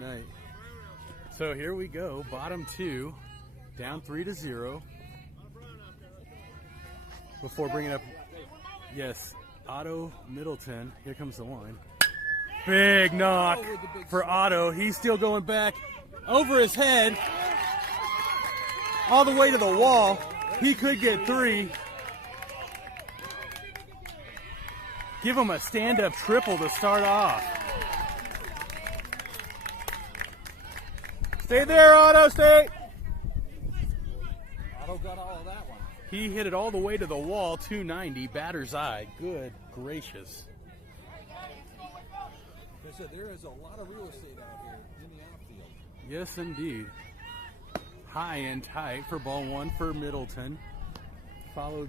Night. So here we go, bottom two, down 3-0. Before bringing up, yes, Otto Middleton. Here comes the line. Big knock for Otto. He's still going back over his head, all the way to the wall. He could get three. Give him a stand-up triple to start off. Stay there, Otto, stay. Otto got all of that one. He hit it all the way to the wall, 290, batter's eye. Good gracious. Like I said, there is a lot of real estate out here in the outfield. Yes, indeed. High and tight for ball one for Middleton, followed by